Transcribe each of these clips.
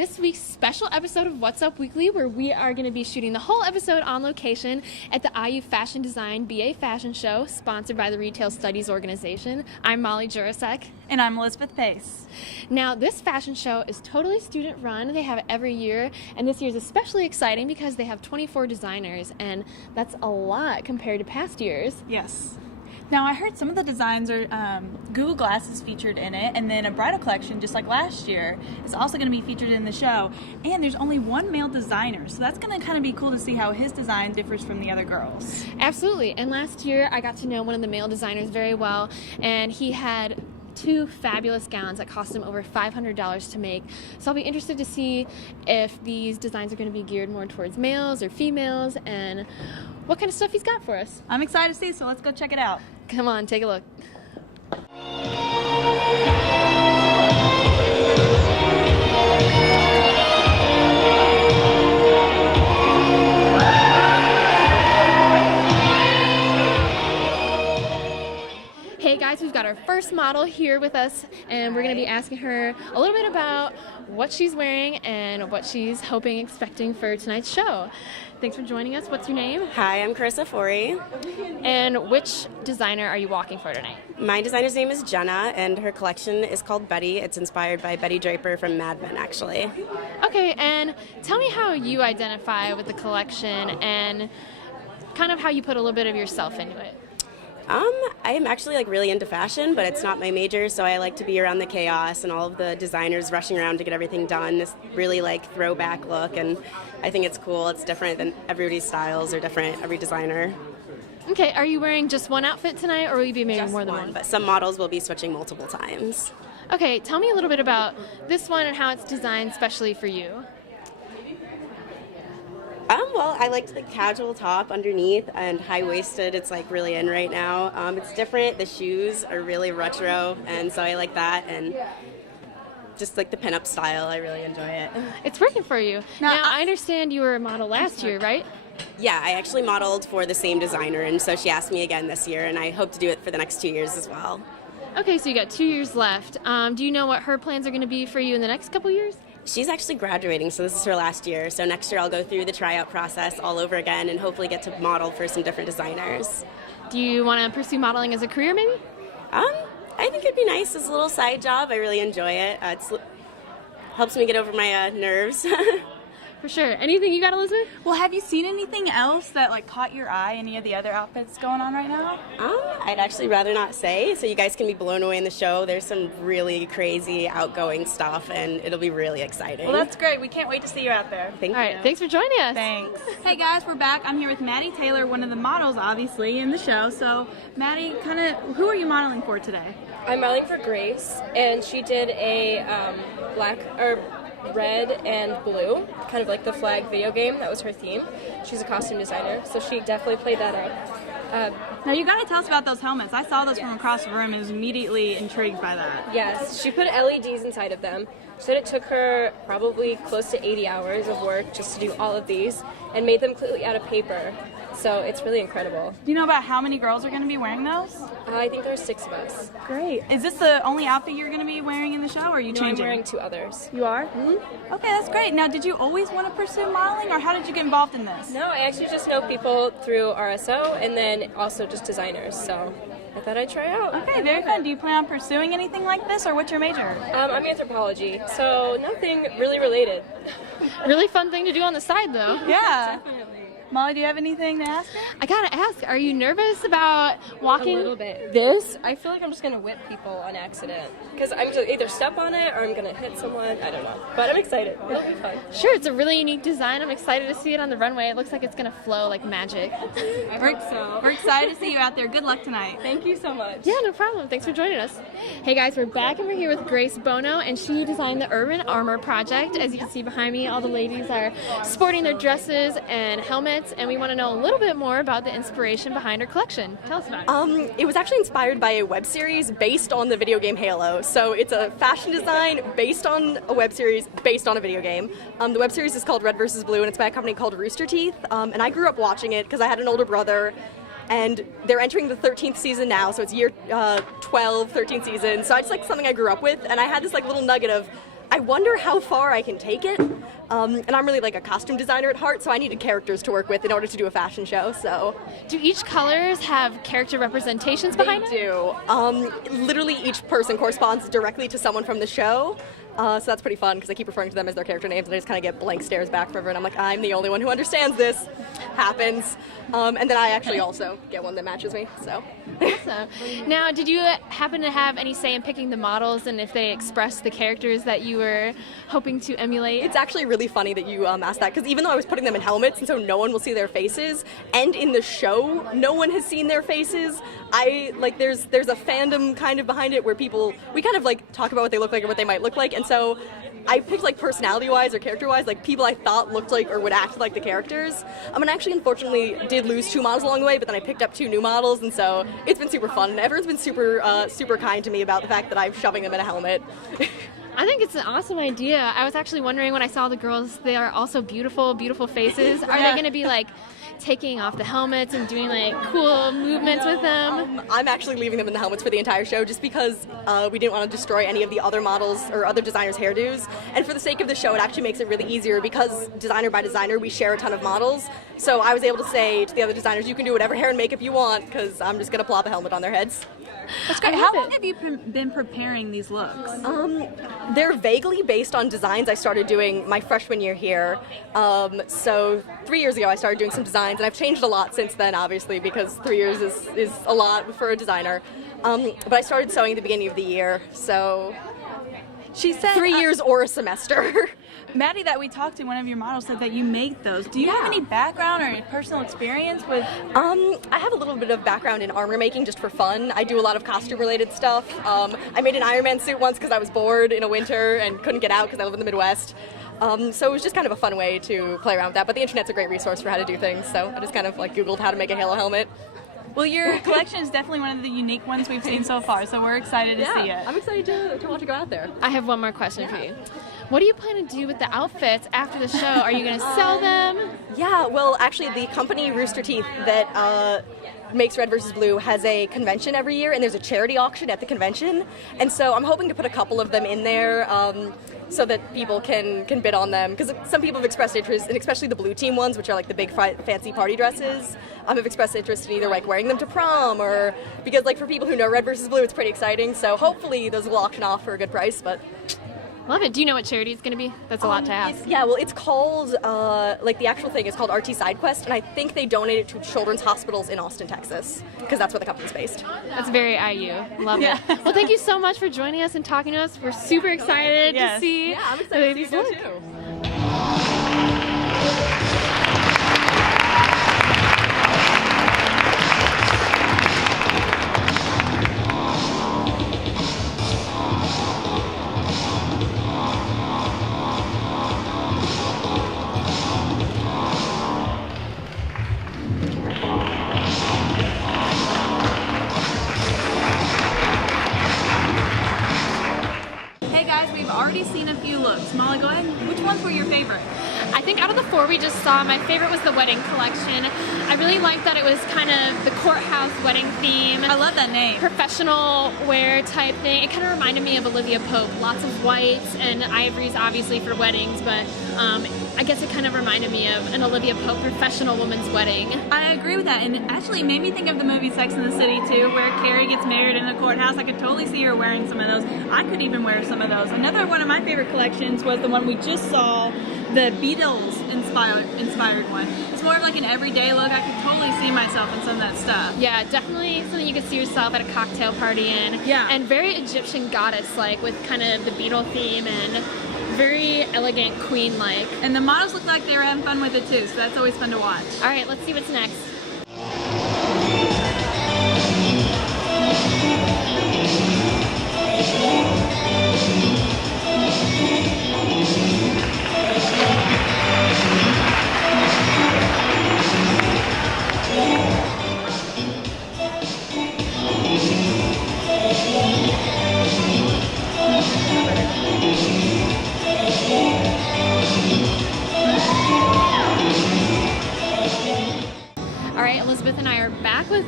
this week's special episode of What's Up Weekly, where we are going to be shooting the whole episode on location at the IU Fashion Design BA Fashion Show, sponsored by the Retail Studies Organization. I'm Molly Jurasek. And I'm Elizabeth Pace. Now, this fashion show is totally student-run. They have it every year, and this year is especially exciting because they have 24 designers, and that's a lot compared to past years. Yes. Now, I heard some of the designs are Google Glass is featured in it, and then a bridal collection, just like last year, is also going to be featured in the show. And there's only one male designer, so that's going to kind of be cool to see how his design differs from the other girls. Absolutely. And last year, I got to know one of the male designers very well, and he had two fabulous gowns that cost him over $500 to make. So I'll be interested to see if these designs are going to be geared more towards males or females and what kind of stuff he's got for us. I'm excited to see, so let's go check it out. Come on, take a look. Hey guys, we've got our first model here with us, and we're going to be asking her a little bit about what she's wearing and what she's expecting for tonight's show. Thanks for joining us. What's your name? Hi, I'm Carissa Forey. And which designer are you walking for tonight? My designer's name is Jenna, and her collection is called Betty. It's inspired by Betty Draper from Mad Men, actually. Okay, and tell me how you identify with the collection and kind of how you put a little bit of yourself into it. I am actually really into fashion, but it's not my major, so I like to be around the chaos and all of the designers rushing around to get everything done. This really throwback look, and I think it's cool. It's different than everybody's styles are different, every designer. Okay, are you wearing just one outfit tonight, or will you be making Just more than one? But some models will be switching multiple times. Okay, tell me a little bit about this one and how it's designed specially for you. Well, I liked the casual top underneath and high-waisted. It's really in right now. It's different. The shoes are really retro, and so I like that. And just the pinup style, I really enjoy it. It's working for you. Now I understand you were a model last year, right? Yeah, I actually modeled for the same designer, and so she asked me again this year, and I hope to do it for the next 2 years as well. Okay, so you got 2 years left. Do you know what her plans are going to be for you in the next couple years? She's actually graduating, so this is her last year. So next year I'll go through the tryout process all over again and hopefully get to model for some different designers. Do you want to pursue modeling as a career, maybe? I think it'd be nice as a little side job. I really enjoy it. It helps me get over my nerves. For sure. Anything you got, Elizabeth? Well, have you seen anything else that caught your eye, any of the other outfits going on right now? I'd actually rather not say, so you guys can be blown away in the show. There's some really crazy, outgoing stuff, and it'll be really exciting. Well, that's great. We can't wait to see you out there. Thank you. All right, thanks for joining us. Thanks. Hey guys, we're back. I'm here with Maddie Taylor, one of the models, obviously, in the show. So, Maddie, who are you modeling for today? I'm modeling for Grace, and she did a red and blue, kind of like the flag video game. That was her theme. She's a costume designer, so she definitely played that up. Now you got to tell us about those helmets. I saw those from across the room and was immediately intrigued by that. Yes, she put LEDs inside of them. She said it took her probably close to 80 hours of work just to do all of these, and made them completely out of paper. So it's really incredible. Do you know about how many girls are going to be wearing those? I think there's 6 of us. Great. Is this the only outfit you're going to be wearing in the show, or are you No, I'm changing? wearing 2 others. You are? Mm-hmm. Okay, that's great. Now, did you always want to pursue modeling, or how did you get involved in this? No, I actually just know people through RSO, and then also just designers, so I thought I'd try out. Okay, very fun. Do you plan on pursuing anything like this, or what's your major? I'm anthropology, so nothing really related. Really fun thing to do on the side, though. Yeah. Definitely. Molly, do you have anything to ask her? I gotta ask, are you nervous about walking? A little bit. This, I feel like I'm just gonna whip people on accident. Because I'm just either step on it or I'm gonna hit someone. I don't know. But I'm excited. It'll be fun. Sure, it's a really unique design. I'm excited to see it on the runway. It looks like it's gonna flow like magic. I hope so. We're excited to see you out there. Good luck tonight. Thank you so much. Yeah, no problem. Thanks for joining us. Hey guys, we're back and we're here with Grace Bono, and she designed the Urban Armor project. As you can see behind me, all the ladies are sporting their dresses and helmets, and we want to know a little bit more about the inspiration behind her collection. Tell us about it. It was actually inspired by a web series based on the video game Halo. So it's a fashion design based on a web series based on a video game. The web series is called Red vs. Blue, and it's by a company called Rooster Teeth. And I grew up watching it because I had an older brother, and they're entering the 13th season now, so it's year 12, 13th season. So it's something I grew up with, and I had this little nugget of, I wonder how far I can take it. And I'm really like a costume designer at heart, so I needed characters to work with in order to do a fashion show. So Do each colors have character representations behind they do. Literally each person corresponds directly to someone from the show. So that's pretty fun because I keep referring to them as their character names, and I just kind of get blank stares back from everyone. I'm like, I'm the only one who understands this. Happens. And then I actually also get one that matches me. So. Awesome. Now, did you happen to have any say in picking the models and if they expressed the characters that you were hoping to emulate? It's actually really funny that you asked that, because even though I was putting them in helmets and so no one will see their faces, and in the show no one has seen their faces, there's a fandom kind of behind it where we kind of like talk about what they look like or what they might look like, and so I picked like personality-wise or character-wise, like people I thought looked like or would act like the characters. And I actually unfortunately did lose 2 models along the way, but then I picked up 2 new models, and so it's been super fun. And everyone's been super kind to me about the fact that I'm shoving them in a helmet. I think it's an awesome idea. I was actually wondering when I saw the girls, they are also beautiful, beautiful faces. Are they going to be like taking off the helmets and doing like cool movements with them? I'm actually leaving them in the helmets for the entire show just because we didn't want to destroy any of the other models or other designers' hairdos. And for the sake of the show, it actually makes it really easier because designer by designer, we share a ton of models. So I was able to say to the other designers, you can do whatever hair and makeup you want because I'm just going to plop a helmet on their heads. That's great. How long have you been preparing these looks? They're vaguely based on designs I started doing my freshman year here. So 3 years ago I started doing some designs, and I've changed a lot since then, obviously, because 3 years is a lot for a designer. But I started sewing at the beginning of the year, so She said 3 years or a semester. Maddie, that we talked to, one of your models, said that you make those. Do you have any background or personal experience with? I have a little bit of background in armor making just for fun. I do a lot of costume-related stuff. I made an Iron Man suit once because I was bored in a winter and couldn't get out because I live in the Midwest. So it was just kind of a fun way to play around with that. But the internet's a great resource for how to do things, so I just kind of like Googled how to make a Halo helmet. Well, your collection is definitely one of the unique ones we've seen so far, so we're excited to see it. I'm excited to want to go out there. I have one more question for you. What do you plan to do with the outfits after the show? Are you going to sell them? Yeah, well, actually, the company Rooster Teeth that makes Red vs. Blue has a convention every year, and there's a charity auction at the convention. And so I'm hoping to put a couple of them in there so that people can bid on them. Because some people have expressed interest, and especially the blue team ones, which are like the big fancy party dresses, have expressed interest in either like wearing them to prom or because like for people who know Red vs. Blue, it's pretty exciting. So hopefully those will auction off for a good price, but... Love it. Do you know what charity it's going to be? That's a lot to ask. Yeah, well, it's called, like the actual thing is called RT SideQuest, and I think they donate it to children's hospitals in Austin, Texas, because that's where the company's based. That's very IU. Love it. Well, thank you so much for joining us and talking to us. We're super excited to see. Yeah, I'm excited to see you too. Already seen a few looks. Molly, go ahead. Which ones were your favorite? I think out of the 4 we just saw, my favorite was the wedding collection. I really liked that it was kind of the courthouse wedding theme. I love that name. Professional wear type thing. It kind of reminded me of Olivia Pope. Lots of whites and ivories, obviously, for weddings, but I guess it kind of reminded me of an Olivia Pope professional woman's wedding. I agree with that, and actually it made me think of the movie Sex and the City too, where Carrie gets married in the courthouse. I could totally see her wearing some of those. I could even wear some of those. Another one of my favorite collections was the one we just saw, the Beatles inspired one. It's more of like an everyday look. I could totally see myself in some of that stuff. Yeah, definitely something you could see yourself at a cocktail party in. Yeah. And very Egyptian goddess-like with kind of the Beatle theme and very elegant queen-like. And the models look like they were having fun with it too, so that's always fun to watch. All right, let's see what's next.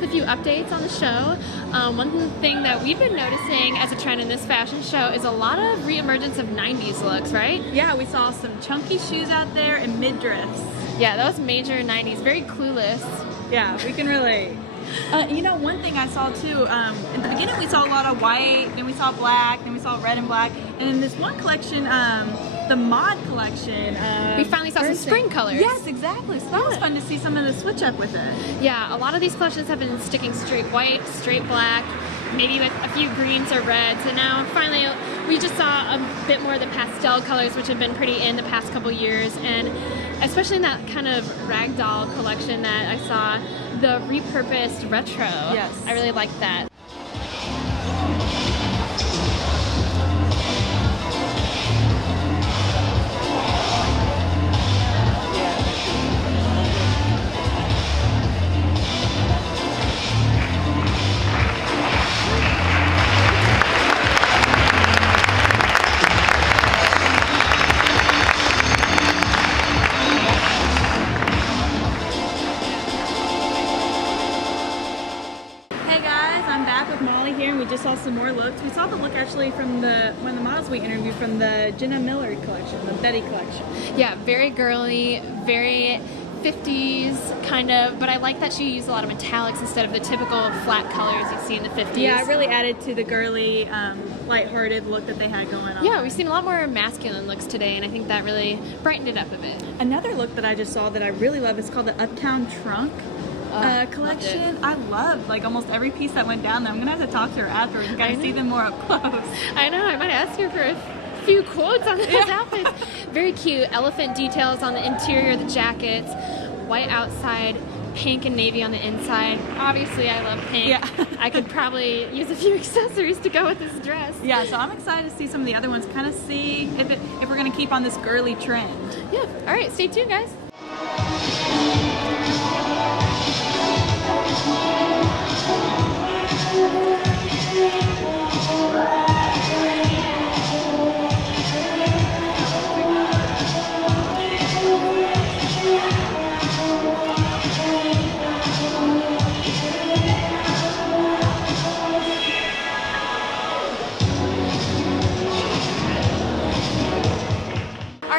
with a few updates on the show. One thing that we've been noticing as a trend in this fashion show is a lot of reemergence of 90s looks, right? Yeah, we saw some chunky shoes out there and midriffs. Yeah, that was major 90s, very clueless. Yeah, we can relate. You know, one thing I saw too, in the beginning we saw a lot of white, then we saw black, then we saw red and black, and in this one collection, the mod collection, We finally saw some spring colors. Yes, exactly. So that was fun to see some of the switch up with it. Yeah, a lot of these collections have been sticking straight white, straight black, maybe with a few greens or reds, and now finally we just saw a bit more of the pastel colors, which have been pretty in the past couple years, and especially in that kind of ragdoll collection that I saw, the repurposed retro. Yes. I really liked that. Saw some more looks. We saw the look actually from one of the models we interviewed from the Jenna Miller collection, the Betty collection. Yeah, very girly, very 50s kind of, but I like that she used a lot of metallics instead of the typical flat colors you see in the 50s. Yeah, it really added to the girly, lighthearted look that they had going on. Yeah, we've seen a lot more masculine looks today, and I think that really brightened it up a bit. Another look that I just saw that I really love is called the Uptown Trunk. Collection. I love like almost every piece that went down there. I'm gonna have to talk to her afterwards and kind of see them more up close. I know, I might ask her for a few quotes on those outfits. Very cute. Elephant details on the interior of the jackets, white outside, pink and navy on the inside. Obviously I love pink. Yeah. I could probably use a few accessories to go with this dress. Yeah, so I'm excited to see some of the other ones, kind of see if we're gonna keep on this girly trend. Yeah, alright, stay tuned guys.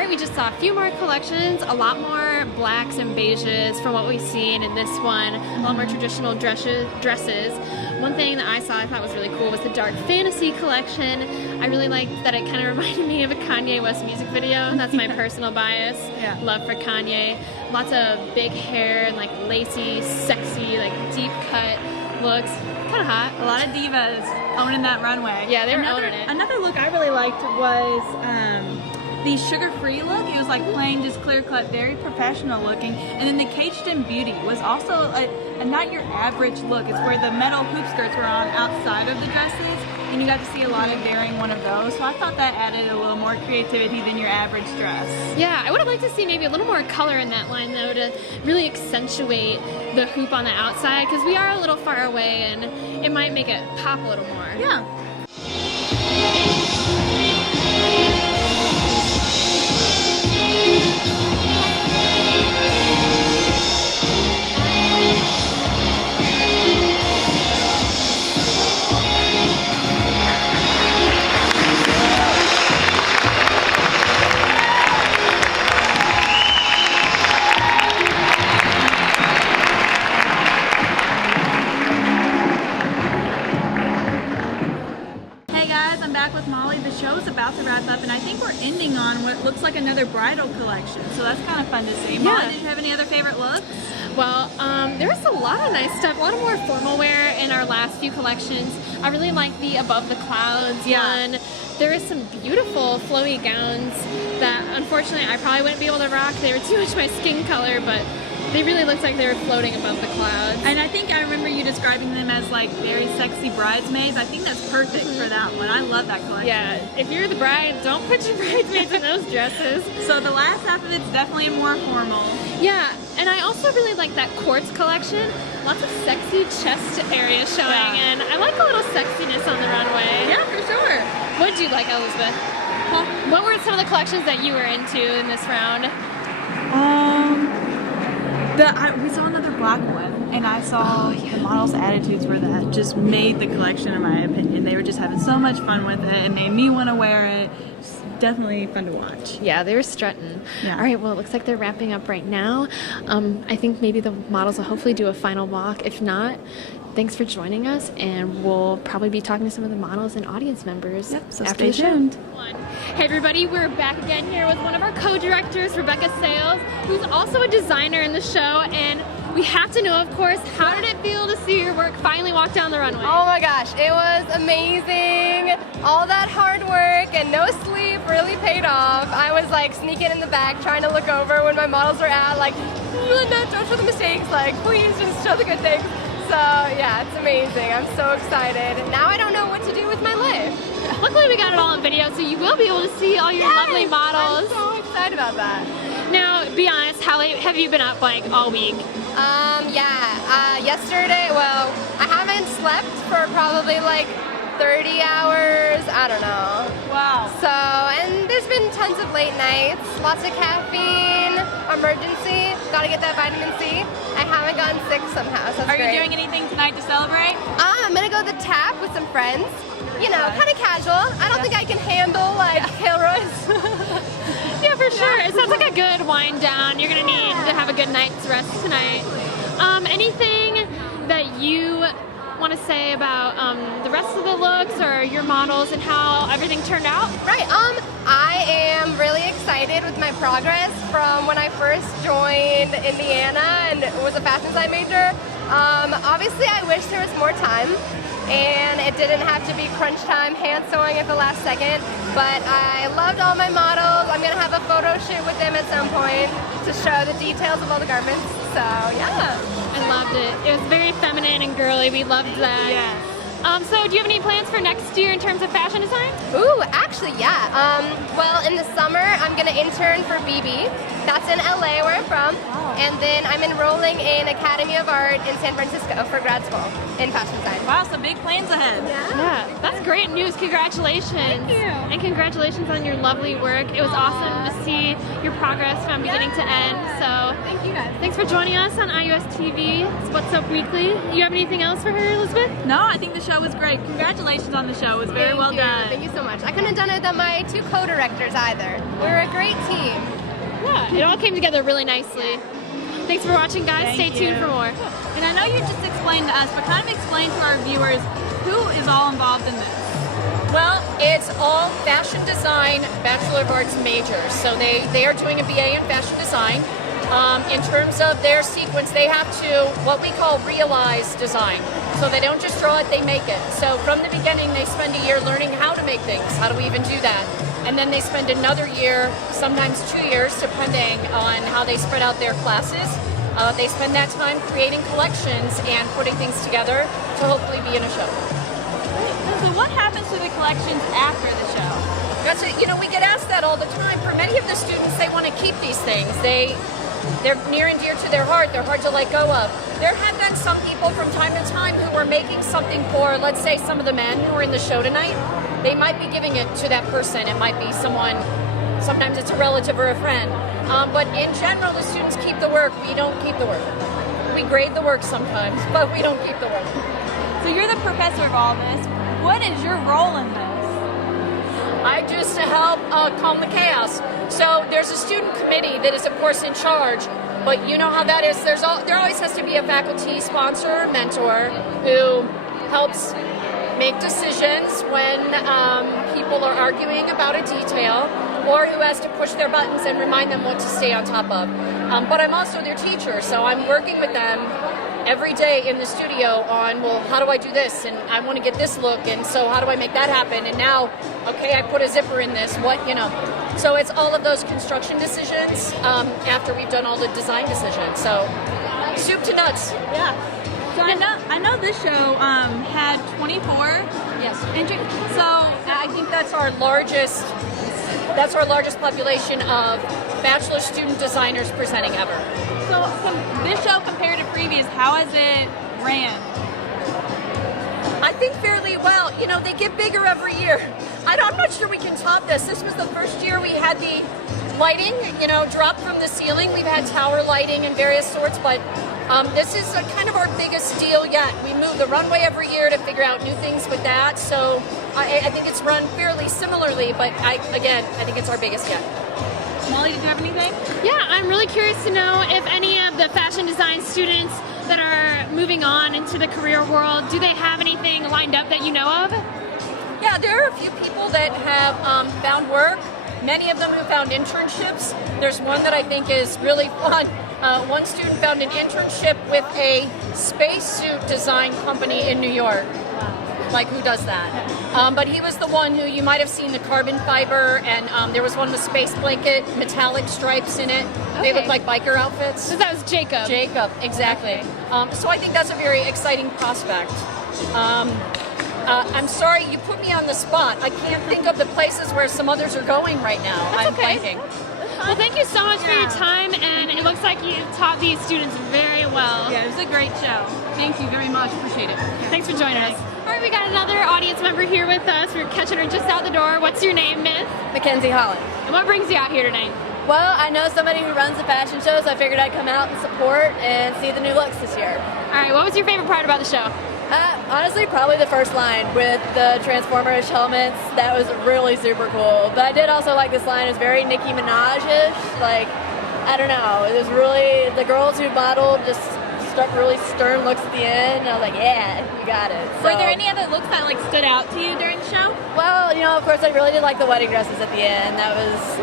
We just saw a few more collections, a lot more blacks and beiges from what we've seen in this one, a lot more traditional dresses. One thing that I saw I thought was really cool was the dark fantasy collection. I really liked that it kind of reminded me of a Kanye West music video. That's my personal bias. Yeah. Love for Kanye. Lots of big hair and like lacy, sexy, like deep cut looks. Kind of hot. A lot of divas owning that runway. Yeah, they were owning it. Another look I really liked was the sugar-free look. It was like plain, just clear-cut, very professional looking. And then the caged-in beauty was also a not your average look. It's where the metal hoop skirts were on outside of the dresses, and you got to see a lot of wearing one of those. So I thought that added a little more creativity than your average dress. Yeah, I would have liked to see maybe a little more color in that line though to really accentuate the hoop on the outside, because we are a little far away and it might make it pop a little more. Yeah. About to wrap up, and I think we're ending on what looks like another bridal collection, so that's kind of fun to see. Molly, did you have any other favorite looks? Well, there was a lot of nice stuff, a lot of more formal wear in our last few collections. I really like the Above the Clouds one. There is some beautiful flowy gowns that unfortunately I probably wouldn't be able to rock. They were too much my skin color, but they really looked like they were floating above the clouds. And I think I remember you describing them as like very sexy bridesmaids. I think that's perfect for that one. I love that collection. Yeah, if you're the bride, don't put your bridesmaids in those dresses. So the last half of it's definitely more formal. Yeah, and I also really like that quartz collection. Lots of sexy chest area showing, and I like a little sexiness on the runway. Yeah, for sure. What did you like, Elizabeth? What were some of the collections that you were into in this round? We saw another black one. and I saw the models' attitudes were that just made the collection, in my opinion. They were just having so much fun with it. It made me want to wear it. Just definitely fun to watch. Yeah, they were strutting. Yeah. All right, well, it looks like they're wrapping up right now. I think maybe the models will hopefully do a final walk. If not, thanks for joining us, and we'll probably be talking to some of the models and audience members So after stay the show. tuned. Hey everybody, we're back again here with one of our co-directors, Rebecca Sales, who's also a designer in the show, and we have to know, of course, how did it feel to see your work finally walk down the runway? Oh my gosh, it was amazing. All that hard work and no sleep really paid off. I was like sneaking in the back trying to look over when my models were at, like, don't show the mistakes, like please just show the good things. So yeah, it's amazing. I'm so excited. Now I don't know what to do with my life. Luckily we got it all on video, so you will be able to see all your lovely models. I'm so excited about that. Now, be honest, how late have you been up like all week? Yesterday, well, I haven't slept for probably like 30 hours, I don't know. Wow. So, and there's been tons of late nights, lots of caffeine, emergency, gotta get that vitamin C. I haven't gotten sick somehow, so that's Are you great. doing anything tonight to celebrate? I'm gonna go to the tap with some friends. You know, kind of casual. I don't think I can handle like Kilroy's. Yeah, for sure. It sounds like a good wind down. You're gonna need to have a good night's rest tonight. Anything that you want to say about the rest of the looks or your models and how everything turned out? Right. I am really excited with my progress from when I first joined Indiana and was a fashion design major. Obviously, I wish there was more time, and it didn't have to be crunch time hand sewing at the last second. But I loved all my models. I'm gonna have a photo shoot with them at some point to show the details of all the garments. So yeah. I loved it. It was very feminine and girly. We loved that. Yes. So do you have any plans for next year in terms of fashion design? Ooh, actually, yeah. Well, in the summer, I'm gonna intern for BB. That's in LA, where I'm from. And then I'm enrolling in Academy of Art in San Francisco for grad school in fashion design. Wow, some big plans ahead. Yeah, that's great news. Congratulations. Thank you. And congratulations on your lovely work. It was awesome to see your progress from beginning to end. So Thank you guys. thanks for joining us on IUS TV. It's What's Up Weekly. You have anything else for her, Elizabeth? No, I think the show was great. Congratulations on the show. It was very well done. Thank you so much. I couldn't have done it without my two co-directors either. We're a great team. Yeah, it all came together really nicely. Thanks for watching, guys. Thank Stay tuned you. for more. And I know you just explained to us, but kind of explain to our viewers who is all involved in this. Well, it's all fashion design, Bachelor of Arts majors. So they are doing a BA in fashion design. In terms of their sequence, they have to, what we call realize design. So they don't just draw it, they make it. So from the beginning, they spend a year learning how to make things. How do we even do that? And then they spend another year, sometimes 2 years, depending on how they spread out their classes. They spend that time creating collections and putting things together to hopefully be in a show. So what happens to the collections after the show? That's it. You know, we get asked that all the time. For many of the students, they want to keep these things. They're near and dear to their heart. They're hard to let go of. There have been some people from time to time who are making something for, let's say, some of the men who are in the show tonight. They might be giving it to that person. It might be someone, sometimes it's a relative or a friend. But in general, the students keep the work. We don't keep the work. We grade the work sometimes, but we don't keep the work. So you're the professor of all this. What is your role in this? I just help calm the chaos. So there's a student committee that is, of course, in charge. But you know how that is. There always has to be a faculty sponsor or mentor who helps make decisions when people are arguing about a detail, or who has to push their buttons and remind them what to stay on top of. But I'm also their teacher, so I'm working with them every day in the studio on, well, how do I do this? And I want to get this look, and so how do I make that happen? And now, okay, I put a zipper in this, what, you know. So it's all of those construction decisions after we've done all the design decisions. So soup to nuts. Yeah. So I know this show had 24. Yes. So I think that's our largest population of bachelor student designers presenting ever. So this show compared to previous, how has it ran? I think fairly well. You know, they get bigger every year. I'm not sure we can top this. This was the first year we had the lighting, you know, drop from the ceiling. We've had tower lighting and various sorts, but This is kind of our biggest deal yet. We move the runway every year to figure out new things with that. So I think it's run fairly similarly, but I think it's our biggest yet. Molly, did you have anything? Yeah, I'm really curious to know if any of the fashion design students that are moving on into the career world, do they have anything lined up that you know of? Yeah, there are a few people that have found work. Many of them have found internships. There's one that I think is really fun. One student found an internship with a spacesuit design company in New York. Like, who does that? But he was the one who, you might have seen the carbon fiber, and there was one with a space blanket, metallic stripes in it. They look like biker outfits. So that was Jacob. Jacob, exactly. So I think that's a very exciting prospect. I'm sorry, you put me on the spot. I can't think of the places where some others are going right now. That's I'm okay. blanking. Well, thank you so much for your time, and it looks like you taught these students very well. Yeah, it was a great show. Thank you very much. Appreciate it. Thanks for joining us. All right, we got another audience member here with us. We're catching her just out the door. What's your name, Miss? Mackenzie Holland. And what brings you out here tonight? Well, I know somebody who runs a fashion show, so I figured I'd come out and support and see the new looks this year. All right, what was your favorite part about the show? Honestly, probably the first line with the Transformers helmets. That was really super cool. But I did also like this line. It was very Nicki Minaj-ish. Like, I don't know. It was really, the girls who modeled just struck really stern looks at the end. And I was like, yeah, you got it. So, Were there any other looks that like stood out to you during the show? well, of course, I really did like the wedding dresses at the end.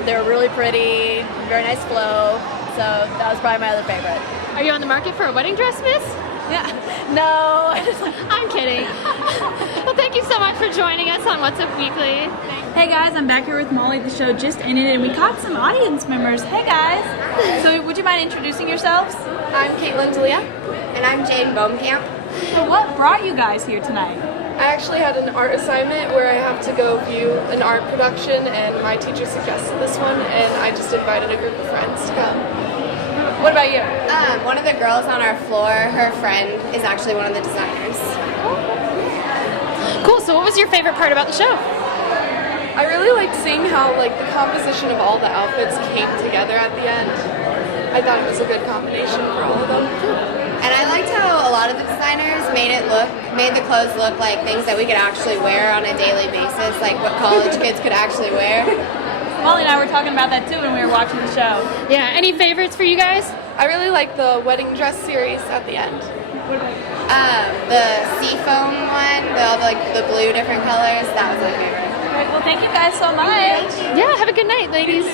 They were really pretty, very nice flow. So that was probably my other favorite. Are you on the market for a wedding dress, Miss? Yeah. No. I'm kidding. Well, thank you so much for joining us on What's Up Weekly. Hey guys, I'm back here with Molly. The show just ended and we caught some audience members. Hey guys. So would you mind introducing yourselves? I'm Caitlin Talia. And I'm Jane Bohmkamp. So what brought you guys here tonight? I actually had an art assignment where I have to go view an art production, and my teacher suggested this one, and I just invited a group of friends to come. What about you? One of the girls on our floor, her friend, is actually one of the designers. Cool, so what was your favorite part about the show? I really liked seeing how the composition of all the outfits came together at the end. I thought it was a good combination for all of them. And I liked how a lot of the designers made the clothes look like things that we could actually wear on a daily basis, like what college kids could actually wear. Molly and I were talking about that too when we were watching the show. Yeah, any favorites for you guys? I really liked the wedding dress series at the end. The seafoam one, the blue different colors, that was my favorite. All right, well, thank you guys so much. Yeah, have a good night, ladies.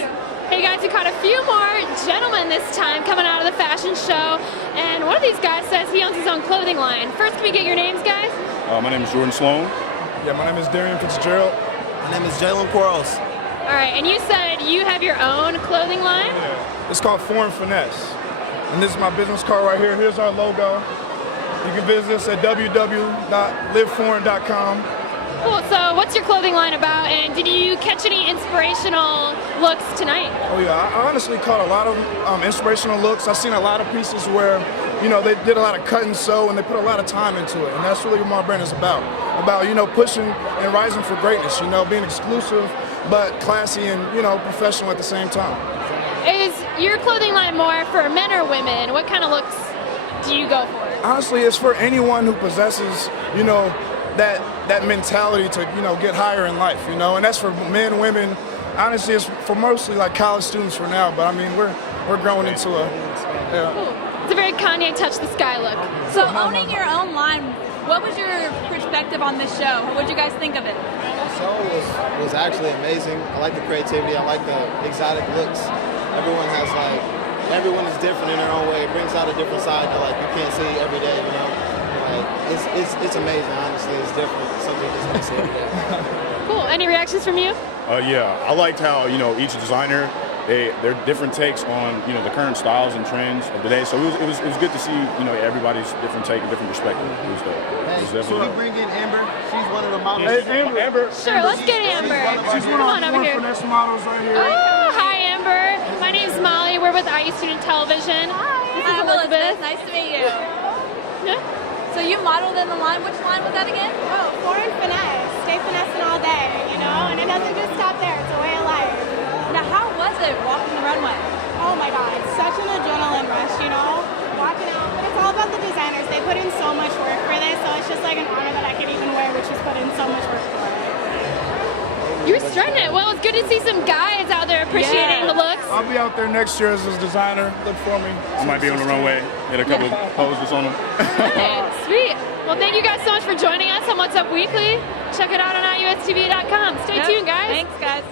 Hey guys, we caught a few more gentlemen this time coming out of the fashion show, and one of these guys says he owns his own clothing line. First, can we get your names, guys? My name is Jordan Sloan. Yeah, my name is Darian Fitzgerald. My name is Jalen Quarles. All right, and you said you have your own clothing line? Yeah. It's called Foreign Finesse. And this is my business card right here. Here's our logo. You can visit us at www.liveforeign.com. Cool, so what's your clothing line about, and did you catch any inspirational looks tonight? Oh yeah, I honestly caught a lot of inspirational looks. I've seen a lot of pieces where, they did a lot of cut and sew and they put a lot of time into it. And that's really what my brand is about. Pushing and rising for greatness, being exclusive, but classy and, professional at the same time. Is your clothing line more for men or women? What kind of looks do you go for? Honestly, it's for anyone who possesses, that mentality to, get higher in life, and that's for men, women. Honestly, it's for mostly college students for now, but we're growing into a, yeah. Cool. It's a very Kanye Touch the Sky look. So owning your own line, what was your perspective on this show? What did you guys think of it? The show was actually amazing. I like the creativity. I like the exotic looks. Everyone is different in their own way. It brings out a different side that you can't see every day, It's amazing, honestly. It's different. It's something you just don't see every day. Cool. Any reactions from you? Yeah, I liked how each designer their different takes on the current styles and trends of the day. So it was good to see everybody's different take and different perspective. It was definitely. Should we bring in Amber? She's one of the models. Hey, Amber. Sure, let's get Amber. She's one Come of on our over here. finesse models right here. Oh, hi Amber. My name's Molly. We're with IU Student Television. This is Elizabeth. Nice to meet you. Yeah. So you modeled in the line. Which line was that again? Oh, foreign finesse. Stay finessing all day, and it doesn't just stop there. It's a way of life. Now, how was it walking the runway? Oh my God, it's such an adrenaline rush, walking out. But it's about the designers. They put in so much work for this, so it's just like an honor that I could even wear, which is put in so much work for it. You're strutting it. Well, it's good to see some guys out there appreciating the looks. I'll be out there next year as a designer. Look for me. I might be on the runway, get a couple poses on them. Okay, sweet. Well, thank you guys so much for joining us on What's Up Weekly. Check it out on iustv.com. Stay tuned, guys. Thanks, guys.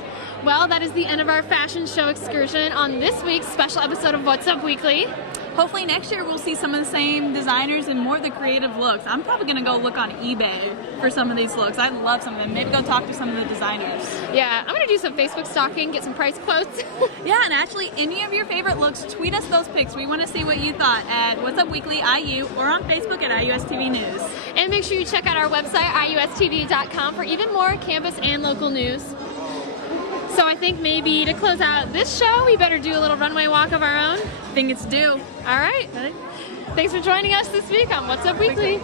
Well, that is the end of our fashion show excursion on this week's special episode of What's Up Weekly. Hopefully next year we'll see some of the same designers and more of the creative looks. I'm probably going to go look on eBay for some of these looks. I love some of them. Maybe go talk to some of the designers. Yeah, I'm going to do some Facebook stalking, get some price quotes. Yeah, and actually any of your favorite looks, tweet us those pics. We want to see what you thought at What's Up Weekly IU or on Facebook at IUSTV News. And make sure you check out our website, iustv.com, for even more campus and local news. So I think maybe to close out this show, we better do a little runway walk of our own. I think it's due. All right. Thanks for joining us this week on What's Up Weekly.